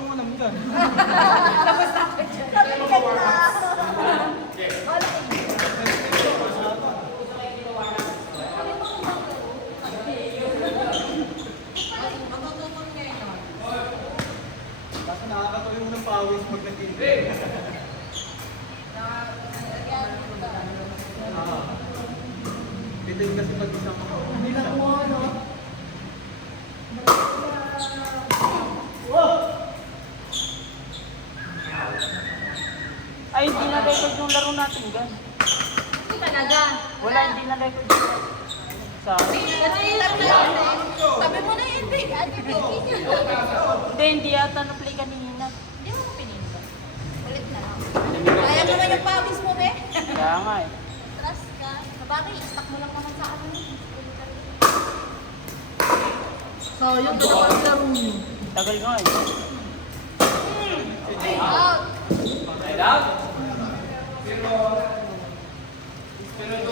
mangungulam dyan. Labas na ako dyan. Kaso nakakatuloy mo ng pawis pag nag-intro. Bitin kasi pag isang Hindi na kuha, no? Ay, hindi na record yung laro natin, guys. Hindi talaga. Wala, hindi na record yung sa... Sabi mo na yun, Vic. Hindi yata na-play kanina. Hindi mo ko pinindot. Ulit na lang. Kaya naman yung pawis mo, Be. Kaya nga eh. Trust ka. Sabagay, stock mo lang naman sa akin. So, yung dalawang laro niyo. Tagal nga eh. Out.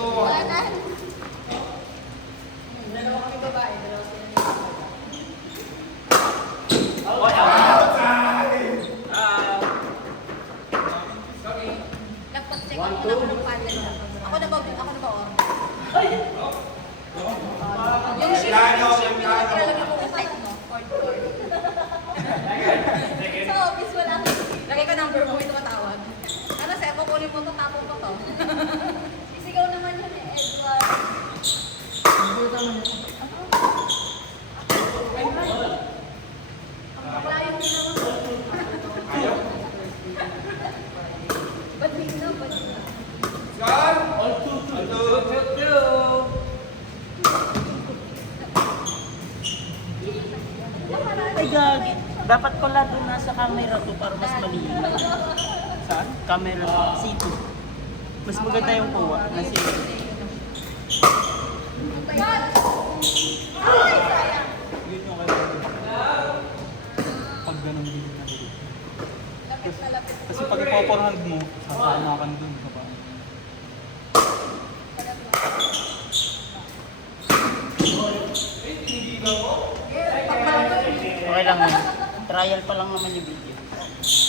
Iwanan. Dalawa kami babae, dalawa sila ni Nagpa-check ako na ako ng paddle. Ako na ba order? Yung shift yung nilalagay mo sa site mo. Cord. Sa office wala. Lagay ko number mo, ito matawag. Ano, Sebo, kunin mo ito, tapon ko to. Isigaw naman yun eh, Edward. Ang baklayo din naman. Ba't di na? Ay, gagi. Dapat pala doon nasa camera to para mas maliit. Saan? Camera C2. Mas maganda yung kuha na C2. Yun yung kailangan. Pag ganun din na rin. Lapit na lapit. Kasi pag ipoporhand mo, sasama ka dun sa paan. Okay lang yun. Trial pa lang naman yung video.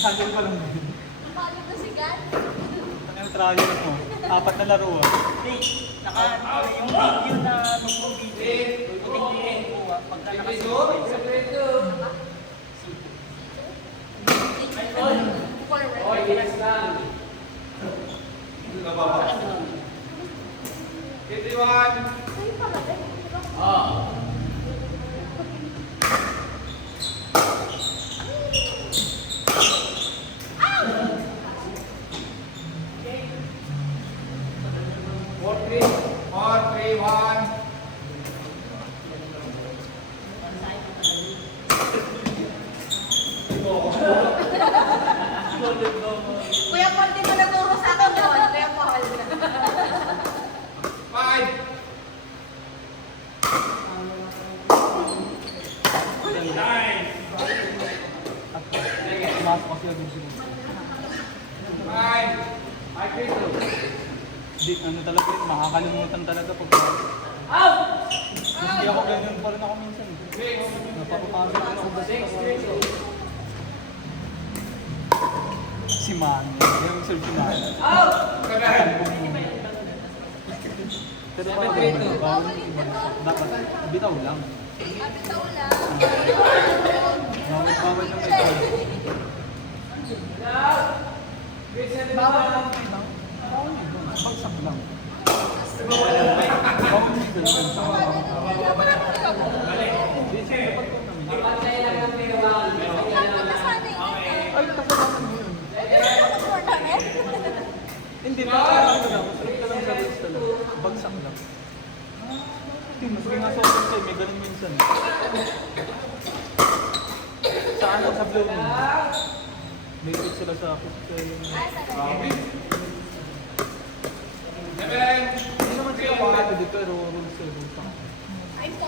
Handle pa lang din. Napalog na si Gan. Ano yung trial mo? 4 na laro ah. Hindi, yung video na nung video, tingin ko pagka Kuya Paul, di mo naturo sa akin yun. Kuya Paul. Pumasok kasi agad siguro. Di, ano talaga yun, makakalimutan talaga pag hindi ako ganyan pa rin ako minsan. Napapapagod na ako basta si Manny. Yung serve si Manny. Pero parang dapat bitaw lang. Bitaw lang. Bawal na may tawag. Bawal lang may bang. Bawal yung bang. Bagsak lang. Bawal yung bang. Ay, kasalanan mo yun. Hindi na, ano lang. Masarap ka lang sa rules talaga. Bagsak lang. Maski nga sa office may ganun minsan. Sa ano, sa blow mo. May tweet sila sa office hindi naman sila wakado dito, pero rules sa rules ako. Ay po.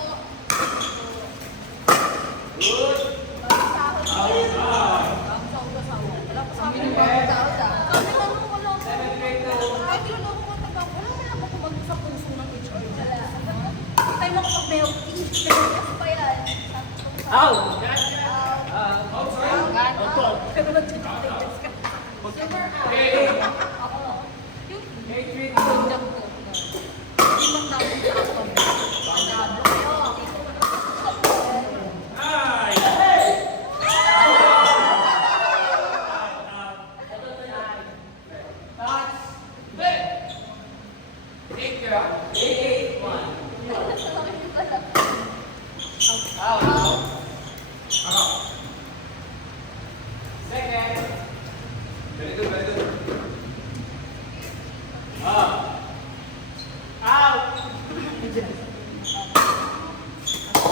Out! Out.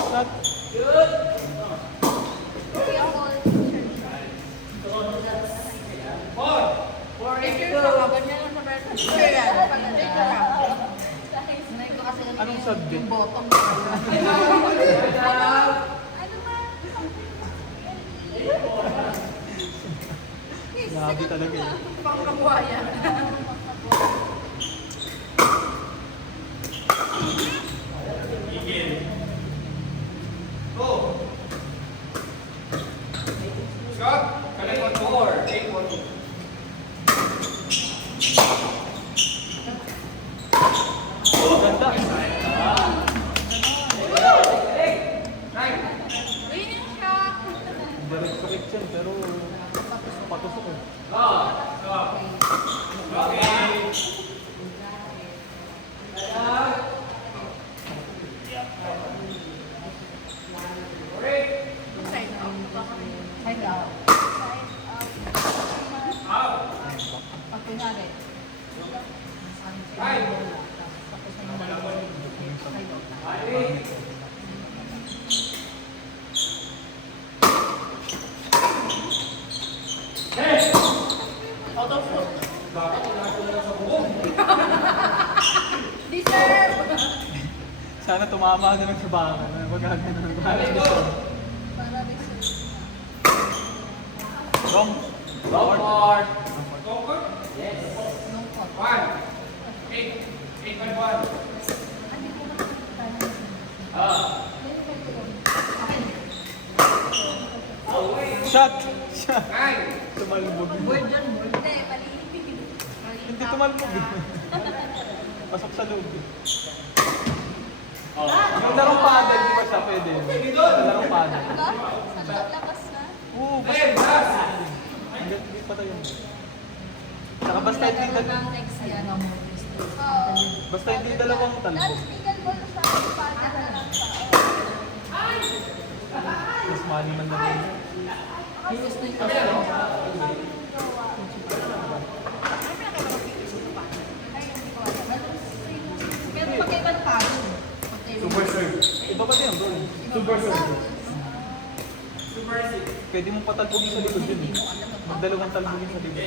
Shot. Picture ka, ganyan lang sa person. Picture yan. Picture ka. Sanay ko kasi Anong subject? yung bottom. Ano ba? Grabe talaga eh. Pangkabuhaya. Ganda. Winning shot. Direct correction pero patusok eh. Side out. Side out. Pag pinali. Deserve! Sana tumama na lang sa baka. Magagano na. Para deserve. Wrong. Long court. Lungkot. 8.1. Shot. Shot. 9. Tumalbog. Word dyan, word. Hindi, mali. Hindi tumalbog eh. Pasok sa loob eh. Yung larong paddle, di ba siya pwede? Yung larong paddle. Sa labas na. Oo, hindi pa tayo. Saka basta hindi, Next yan. basta hindi dalawang talbog. Mas mali man lang yun. Gusto yung pero magkaiba ng pagod. Super serve. Iba pa din bro. Super serve. Pwede mong patalbogin sa likod yun eh. Magdalawang talbogin sa likod.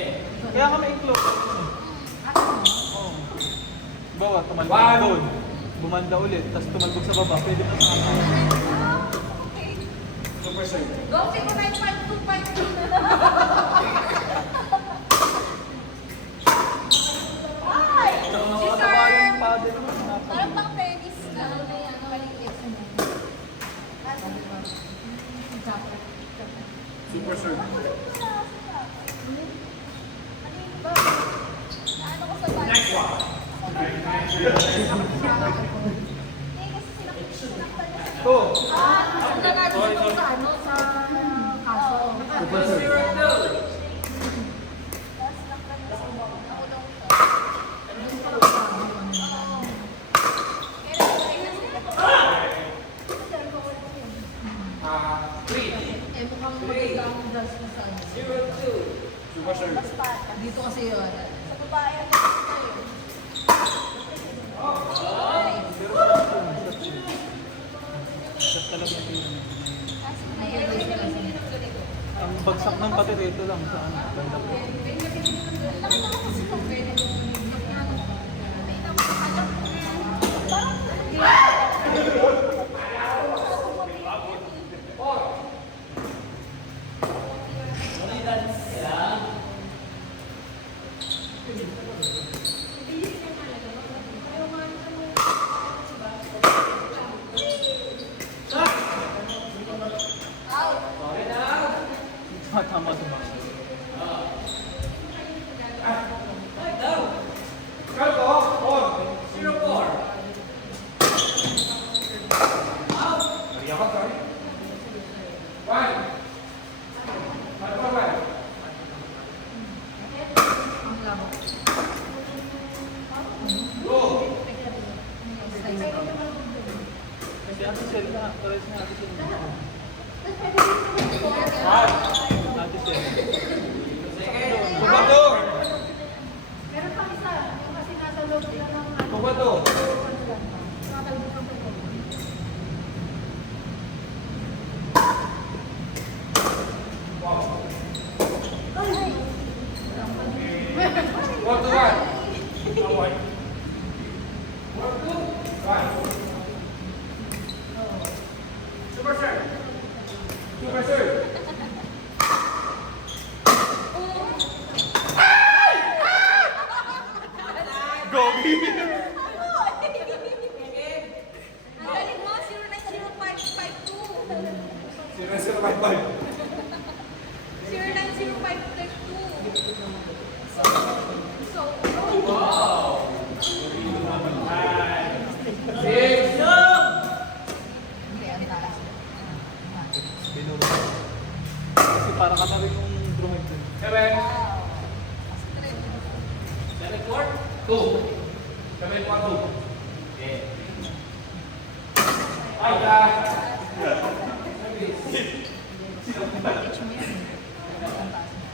Kaya ka maiklo. Oo. Bawa, tumalbog doon. Bumanda ulit, tapos tumalbog sa baba. Pwede mo sa kanan. Super serve. Go, 5.2.5. Ay! Saka Si nakakatawa Sir! yung paddle mo. Parang pang tennis na. Ano na yan? Maliit. Super serve. Next one. To. Ang nagagawa ko sa ano, sa kaso. Super serve. Eh, mukhang maganda ang dress mo sa ano. Super serve. Dito kasi yun. Sa babae ang Shot talaga yun. Ang bagsak ng patirito lang sa ano. Banda po. Tama tama. ang labo. Si Ate Sel na, pares na Ate Sel. Ate Sel. 4 to 1. 1. Super serve. Super serve. Gogi! Ang galing mo, 090552. 0-0-5-5. 090552. So, Six. hindi, ang taas. Binubo. Kasi para katabi yung drumhead dun. 7. Wow. 7-4. 2. 7-4-2. Okay.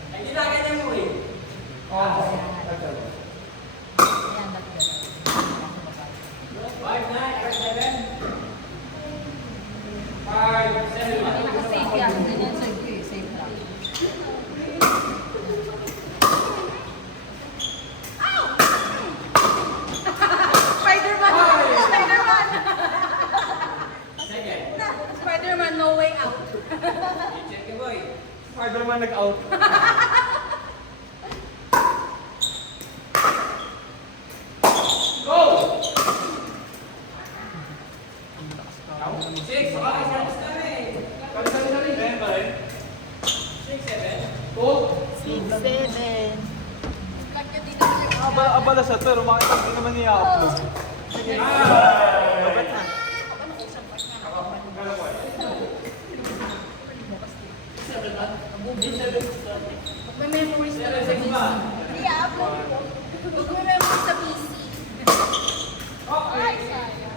Ay, hindi na ganyan mo eh. Oh. Ayan, that's good. 5-9. 5-7. Naka-safe yan. Ganyan safe ko eh. Safe lang. Spider-Man! Spider-Man! Spider-Man, no way out. Spider-Man nag-out. Go! Ang lakas ka. 6. Kali-kali. 10 pa rin. 6, 7. 2. 6-7. Bakit dito yung... Abala siya, pero makita hindi naman niya upload. Dapat na. May memories na lang sa PC. Hindi, upload ko. May memories sa PC. Ay, sayang.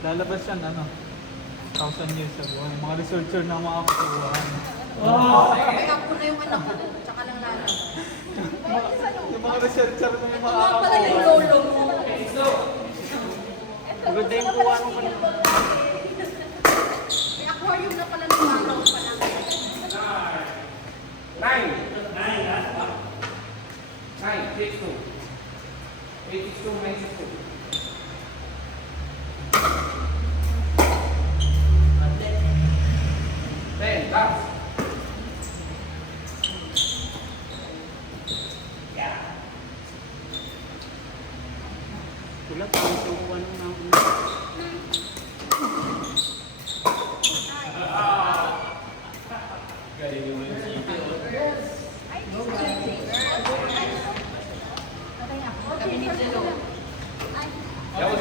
Lalabas yan, ano, 1,000 years ago. Yung mga researcher na makakuha. May ako na yung anak ko. Tsaka lang lalabas. Yung mga researcher na yung Ito nga pala yung makakuha. lolo mo. Maganda yung kuha nung kanina. May aquarium na pala ng lolo ko pala. 9. 9. 6-2. 8-6-2. 9-6-2. 10. Last. Wala, parang yung kuha nung nauna. Kami ni Jello. That was